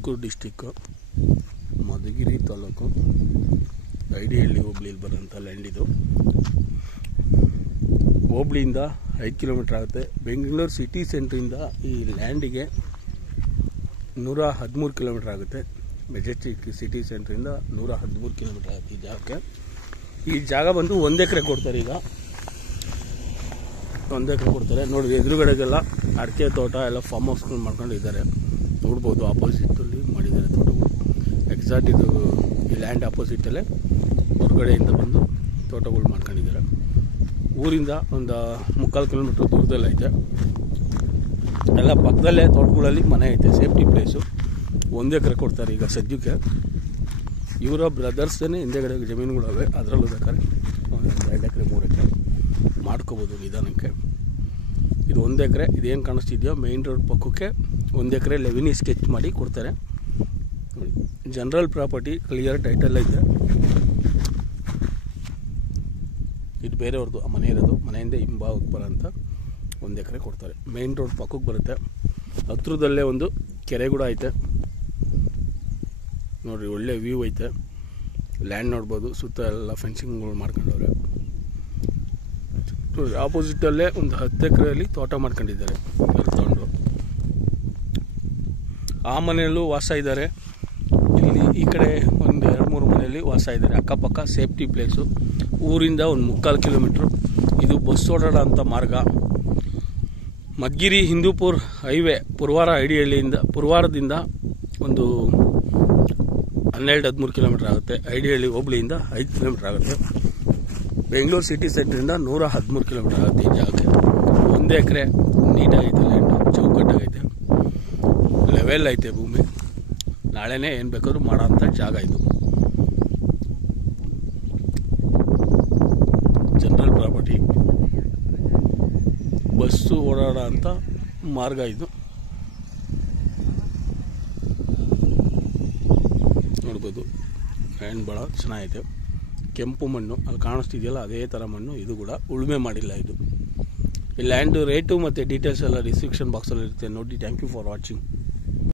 Tumakuru district Madhugiri taluk Idihalli ಹೋಬಳಿಯಲ್ಲಿ ಬರೋಂಥ land ಇದು. ಹೋಬಳಿಯಿಂದ 5 kilometre ಆಗುತ್ತೆ. ಬೆಂಗಳೂರು ಸಿಟಿ ಸೆಂಟ್ರಿಂದ ಈ ಲ್ಯಾಂಡಿಗೆ 113 ಕಿಲೋಮೀಟ್ರ್ ಆಗುತ್ತೆ. ಮೆಜೆಸ್ಟಿಕ್ ಸಿಟಿ ಸೆಂಟ್ರಿಂದ 113 ಕಿಲೋಮೀಟ್ರ್ ಆಗುತ್ತೆ ಈ ಜಾಗಕ್ಕೆ. ಈ ಜಾಗ ಬಂದು 1 ಎಕರೆ ಕೊಡ್ತಾರೆ. ಈಗ 1 ಎಕರೆ ಕೊಡ್ತಾರೆ. ನೋಡಿರಿ, ಎದುರುಗಡೆಗೆಲ್ಲ ಅಡಿಕೆ ತೋಟ ಎಲ್ಲ ಫಾರ್ಮ್ ಹೌಸ್ಗಳು ಮಾಡ್ಕೊಂಡಿದ್ದಾರೆ. ನೋಡ್ಬೋದು, ಆಪೋಸಿಟಲ್ಲಿ ಮಾಡಿದ್ದಾರೆ ತೋಟಗಳು. ಎಕ್ಸಾಕ್ಟ್ ಇದು ಈ ಲ್ಯಾಂಡ್ ಆಪೋಸಿಟಲ್ಲೇ ಹೊರಗಡೆಯಿಂದ ಬಂದು ತೋಟಗಳು ಮಾಡ್ಕೊಂಡಿದ್ದಾರೆ. ಊರಿಂದ ಒಂದು 3/4 ಕಿಲೋಮೀಟ್ರ್ ದೂರದಲ್ಲೈತೆ. ಎಲ್ಲ ಪಕ್ಕದಲ್ಲೇ ತೋಟಗಳಲ್ಲಿ ಮನೆ ಐತೆ, ಸೇಫ್ಟಿ ಪ್ಲೇಸು. 1 ಎಕರೆ ಕೊಡ್ತಾರೆ ಈಗ ಸದ್ಯಕ್ಕೆ. ಇವರ ಬ್ರದರ್ಸ್ದೇ ಹಿಂದೆಗಡೆ ಜಮೀನುಗಳವೆ, ಅದರಲ್ಲೂ ಬೇಕಾದ್ರೆ 2 ಎಕರೆ 3 ಎಕರೆ ಮಾಡ್ಕೋಬೋದು ನಿಧಾನಕ್ಕೆ. ಇದು 1 ಎಕರೆ. ಇದೇನು ಕಾಣಿಸ್ತಿದೆಯೋ ಮೇಯ್ನ್ ರೋಡ್ ಪಕ್ಕಕ್ಕೆ 1 ಎಕರೆ ಲೆವಿನಿ ಸ್ಕೆಚ್ ಮಾಡಿ ಕೊಡ್ತಾರೆ. ನೋಡಿ, ಜನರಲ್ ಪ್ರಾಪರ್ಟಿ, ಕ್ಲಿಯರ್ ಟೈಟಲ್ ಐತೆ. ಇದು ಬೇರೆಯವ್ರದ್ದು ಆ ಮನೆ ಇರೋದು. ಮನೆಯಿಂದ ಹಿಂಭಾಗಕ್ಕೆ ಬರೋಂಥ 1 ಎಕರೆ ಕೊಡ್ತಾರೆ. ಮೇಯ್ನ್ ರೋಡ್ ಪಕ್ಕಕ್ಕೆ ಬರುತ್ತೆ. ಹತ್ರದಲ್ಲೇ ಒಂದು ಕೆರೆ ಕೂಡ ಐತೆ. ನೋಡಿರಿ, ಒಳ್ಳೆ ವ್ಯೂ ಐತೆ. ಲ್ಯಾಂಡ್ ನೋಡ್ಬೋದು. ಸುತ್ತ ಎಲ್ಲ ಫೆನ್ಸಿಂಗ್ಗಳು ಮಾಡ್ಕೊಂಡವ್ರೆ. ಆಪೋಸಿಟಲ್ಲೇ ಒಂದು 10 ಎಕರೆಯಲ್ಲಿ ತೋಟ ಮಾಡ್ಕೊಂಡಿದ್ದಾರೆ ತಗೊಂಡು. ಆ ಮನೆಯಲ್ಲೂ ವಾಸ ಇದ್ದಾರೆ. ಇಲ್ಲಿ ಈ ಕಡೆ ಒಂದು 2-3 ಮನೆಯಲ್ಲಿ ವಾಸ ಇದ್ದಾರೆ. ಅಕ್ಕಪಕ್ಕ ಸೇಫ್ಟಿ ಪ್ಲೇಸು. ಊರಿಂದ ಒಂದು 3/4 ಕಿಲೋಮೀಟ್ರು. ಇದು ಬಸ್ ಓಡಾಡೋ ಅಂಥ ಮಾರ್ಗ. ಮಧುಗಿರಿ ಹಿಂದೂಪುರ ಹೈವೇ ಪುರವಾರದಿಂದ ಒಂದು 12-13 ಕಿಲೋಮೀಟ್ರ್ ಆಗುತ್ತೆ. ಐಡಿಹಳ್ಳಿ ಹೋಬಳಿಯಿಂದ 5 ಕಿಲೋಮೀಟ್ರ್ ಆಗುತ್ತೆ. ಬೆಂಗಳೂರು ಸಿಟಿ ಸೆಂಟ್ರಿಂದ 113 ಕಿಲೋಮೀಟ್ರ್ ಆಗುತ್ತೆ ಈ ಜಾಗಕ್ಕೆ. 1 ಎಕರೆ ನೀಟಾಗೈತೆ ಲ್ಯಾಂಡು, ಚೌಕಟ್ಟಾಗೈತೆ, ಲೆವೆಲ್ ಐತೆ ಭೂಮಿ. ನಾಳೆನೇ ಏನು ಬೇಕಾದ್ರೂ ಮಾಡೋ ಅಂಥ ಜಾಗ ಇದು. ಜನರಲ್ ಪ್ರಾಪರ್ಟಿ, ಬಸ್ಸು ಓಡಾಡೋ ಅಂಥ ಮಾರ್ಗ ಇದು. ನೋಡ್ಬೋದು, ಲ್ಯಾಂಡ್ ಭಾಳ ಚೆನ್ನಾಗೈತೆ. ಕೆಂಪು ಮಣ್ಣು ಅಲ್ಲಿ ಕಾಣಿಸ್ತಿದೆಯಲ್ಲ, ಅದೇ ಥರ ಮಣ್ಣು. ಇದು ಕೂಡ ಉಳುಮೆ ಮಾಡಿಲ್ಲ ಇದು. ಈ ಲ್ಯಾಂಡು ರೇಟು ಮತ್ತು ಡೀಟೇಲ್ಸ್ ಎಲ್ಲ ಡಿಸ್ಕ್ರಿಪ್ಷನ್ ಬಾಕ್ಸಲ್ಲಿ ಇರುತ್ತೆ ನೋಡಿ. Thank you for watching.